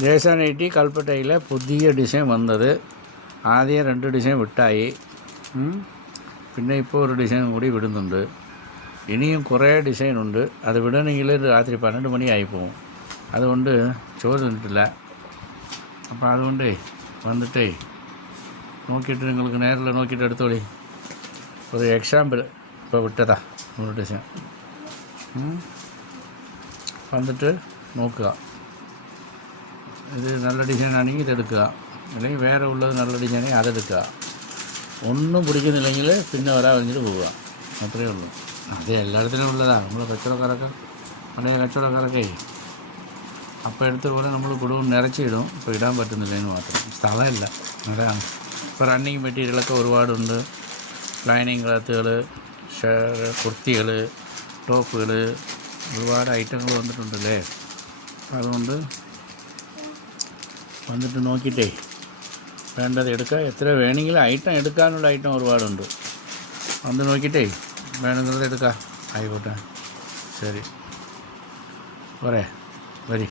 Jersey കൽപ്പറ്റയിൽ പുതിയ design വന്നത്. ആദ്യം 2 ഡിസൈൻ വിട്ടായി. പിന്നെ ഇപ്പോൾ ഒരു ഡിസൈൻ കൂടി വിടുന്നുണ്ട്. ഇനിയും കുറേ ഡിസൈനുണ്ട്. അത് വിടണമെങ്കിൽ രാത്രി 12 മണിയായി പോകും. അതുകൊണ്ട് ചോറ് തിന്നിട്ടില്ല. അപ്പോൾ അതുകൊണ്ട് വന്നിട്ടേ നോക്കിയിട്ട് നിങ്ങൾക്ക് നേരിൽ നോക്കിയിട്ട് എടുത്തോളി. ഒരു എക്സാമ്പിൾ ഇപ്പോൾ വിട്ടതാ ഒരു ഡിസൈൻ. വന്നിട്ട് നോക്കുക. ഇത് നല്ല ഡിസൈനാണെങ്കിൽ ഇതെടുക്കുക, അല്ലെങ്കിൽ വേറെ ഉള്ളത് നല്ല ഡിസൈനാണെങ്കിൽ അതെടുക്കുക. ഒന്നും പിടിക്കുന്നില്ലെങ്കിൽ പിന്നെ വരാൻ കഴിഞ്ഞിട്ട് പോവുക. അത്രയേ ഉള്ളൂ. അത് എല്ലായിടത്തിനും ഉള്ളതാണ്. നമ്മൾ കച്ചവടക്കാരൊക്കെ പഴയ കച്ചവടക്കാരൊക്കെ അപ്പോൾ എടുത്തതുപോലെ നമ്മൾ കുടുംബം നിറച്ചിടും. ഇപ്പോൾ ഇടാൻ പറ്റുന്നില്ലെന്ന് മാത്രം, സ്ഥലമില്ല. അതാണ്. ഇപ്പോൾ റണ്ണിങ് മെറ്റീരിയലൊക്കെ ഒരുപാടുണ്ട്. ലൈനിങ് ക്ലാത്തുകൾ, കുർത്തികൾ, ടോപ്പുകൾ, ഒരുപാട് ഐറ്റങ്ങൾ വന്നിട്ടുണ്ടല്ലേ. അതുകൊണ്ട് വന്നിട്ട് നോക്കിയിട്ടേ വേണ്ടത് എടുക്കുക. എത്ര വേണമെങ്കിലും ഐറ്റം എടുക്കാനുള്ള ഐറ്റം ഒരുപാടുണ്ട്. വന്ന് നോക്കിയിട്ടേ വേണമെന്നുള്ളത് എടുക്കുക. ആയിക്കോട്ടെ, ശരി, പോരെ.